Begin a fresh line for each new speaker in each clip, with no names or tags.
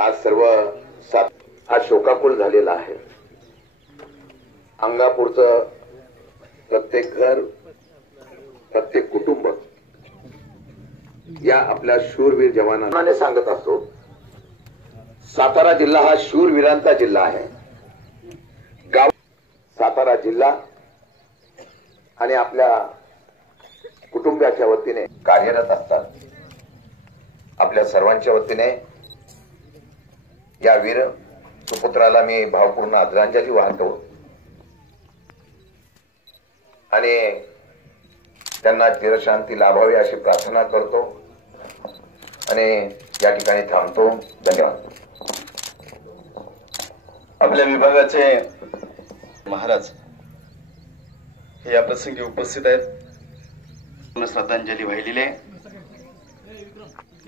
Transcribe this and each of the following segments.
आज सर्व सात हा शोकाकुल झालेला आहे. अंगापूरचं प्रत्येक घर प्रत्येक कुटुंब या आपल्या शूरवीर जवानाने सांगत असतो सातारा जिल्हा हा शूरवीरांचा जिल्हा आहे. गाव सातारा जिल्हा आणि आपल्या कुटुंबाच्या वतीने कार्यरत असतात. आपल्या सर्वांच्या वतीने या वीर सुपुत्राला मी भावपूर्ण आदरांजली वाहतो. आणि त्यांना चिरशांती लाभावी अशी प्रार्थना करतो. आणि या ठिकाणी थांबतो. धन्यवाद.
आपल्या विभागाचे महाराज हे या प्रसंगी उपस्थित आहेत. श्रद्धांजली वाहिलेली आहे.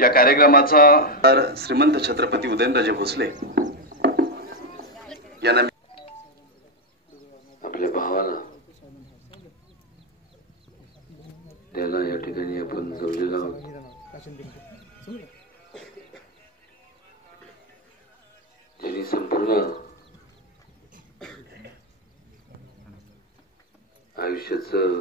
या कार्यक्रमाचा तर श्रीमंत छत्रपती उदयनराजे भोसले यांना
आपल्या भावाला त्याला या ठिकाणी आपण जोडलेला आहोत. त्यांनी संपूर्ण आयुष्याचं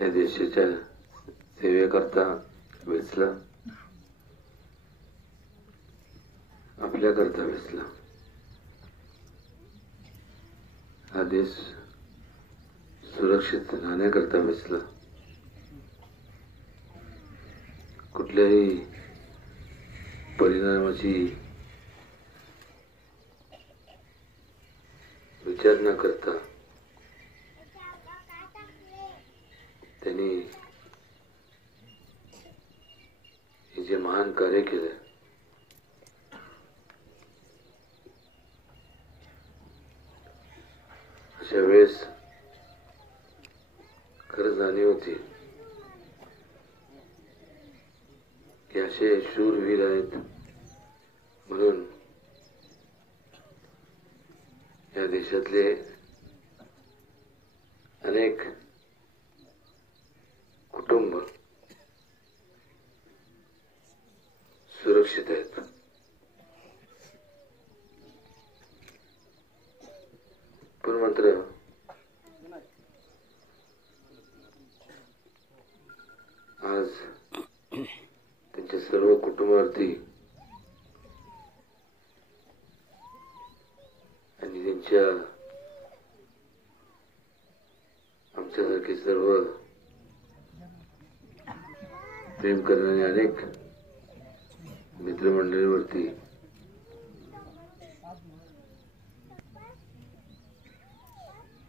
या देशाच्या सेवेकरता वेचला आपल्या करता वेचला हा देश सुरक्षित राहण्याकरता वेचला कुठल्याही परिणामाची विचार न करता त्यांनी हे जे महान कार्य केलं अशा वेळेस खरं जाणीव होती की असे शूरवीर आहेत म्हणून या देशातले अनेक कुटुंब सुरक्षित आहेत पण मात्र आज त्यांच्या सर्व कुटुंबावरती आणि त्यांच्या आमच्यासारखे सर्व प्रेम करणारे अनेक मित्रमंडळीवरती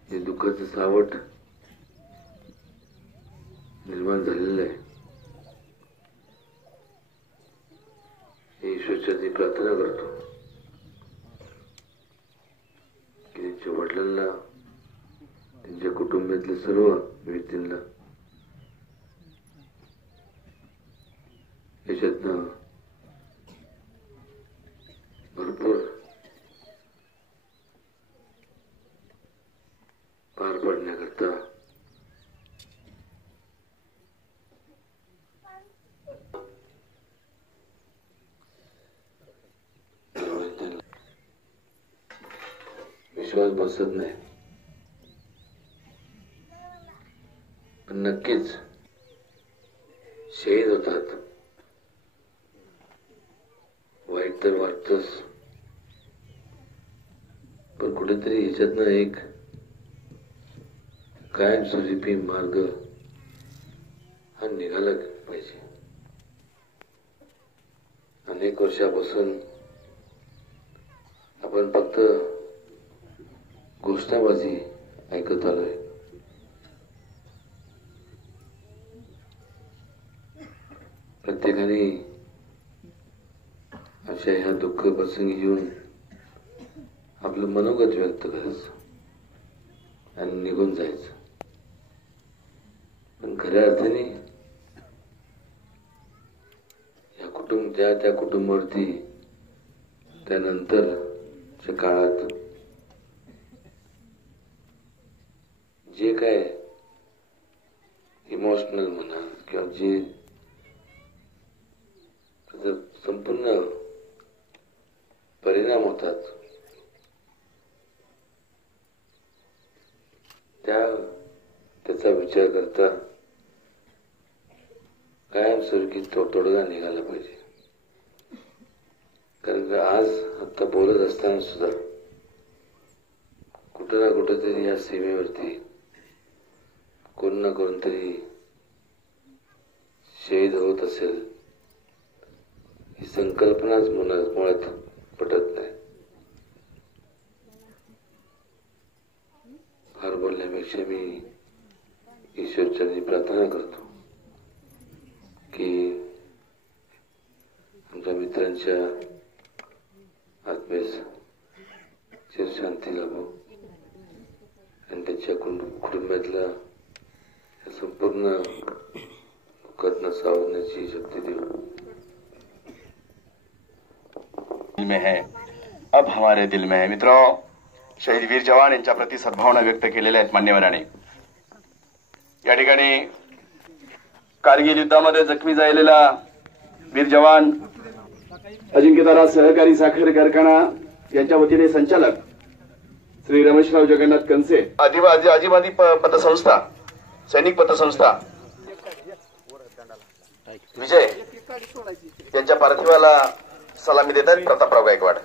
हे दुःखाचं सावट निर्माण झालेलं आहे. हे ईश्वरचरणी प्रार्थना करतो. की त्यांच्या वडिलांना त्यांच्या कुटुंबातले सर्व व्यक्तींना याच्यातनं भरपूर पार पडण्याकरता विश्वास बसत नाही. नक्कीच शहीद होतात. वाईट तर वाटतच. पण कुठेतरी ह्याच्यातनं एक कायमस्वरूपी मार्ग हा निघाला पाहिजे. अनेक वर्षापासून आपण फक्त घोषणाबाजी ऐकत आलोय. प्रत्येकाने अशा ह्या दुःख प्रसंगी येऊन आपलं मनोगत व्यक्त करायचं आणि निघून जायचं. पण खऱ्या अर्थाने या कुटुंब त्या त्या कुटुंबावरती त्यानंतरच्या काळात जे काय इमोशनल म्हणा किंवा जे संपूर्ण परिणाम होतात. त्या त्याचा विचार करता कायमस्वरूपी तो तोडगा निघाला पाहिजे. कारण का आज आता बोलत असताना सुद्धा कुठं ना कुठं तरी या सीमेवरती कोण ना कोण तरी शहीद होत असेल. ही संकल्पनाच मुळात मुळात पटत नाही. फार बोलण्यापेक्षा मी ईश्वरचरणी प्रार्थना करतो की आमच्या मित्रांच्या आत्मेस चिरशांती लाभो आणि त्यांच्या कुटुंब कुटुंबातल्या संपूर्ण दुःखात सावरण्याची शक्ती देऊ
दिल में है। अब हमारे दिल में है। मित्रों शहीद वीर जवान यांच्या प्रति सद्भावना व्यक्त केलेल्या आहेत मान्यवरांनी। या ठिकाणी कारगिल युद्धामध्ये जखमी झालेला वीर जवान अजिंक्यतारा सहकारी साखर कारखाना यांच्या वतीने संचालक श्री रमेशराव जगन्नाथ कनसे आदिवासी आदिवादी प- पतसंस्था सैनिक पतसंस्था विजय यांच्या पार्थिवाला सलामी देत आहेत प्रतापराव गायकवाड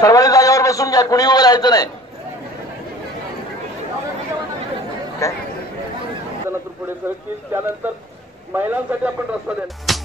सर्वांनी जागेवर बसून घ्या. कुणी उभं राहायचं नाही. काय पुढे सरकतील त्यानंतर महिलांसाठी आपण रस्ता देणार.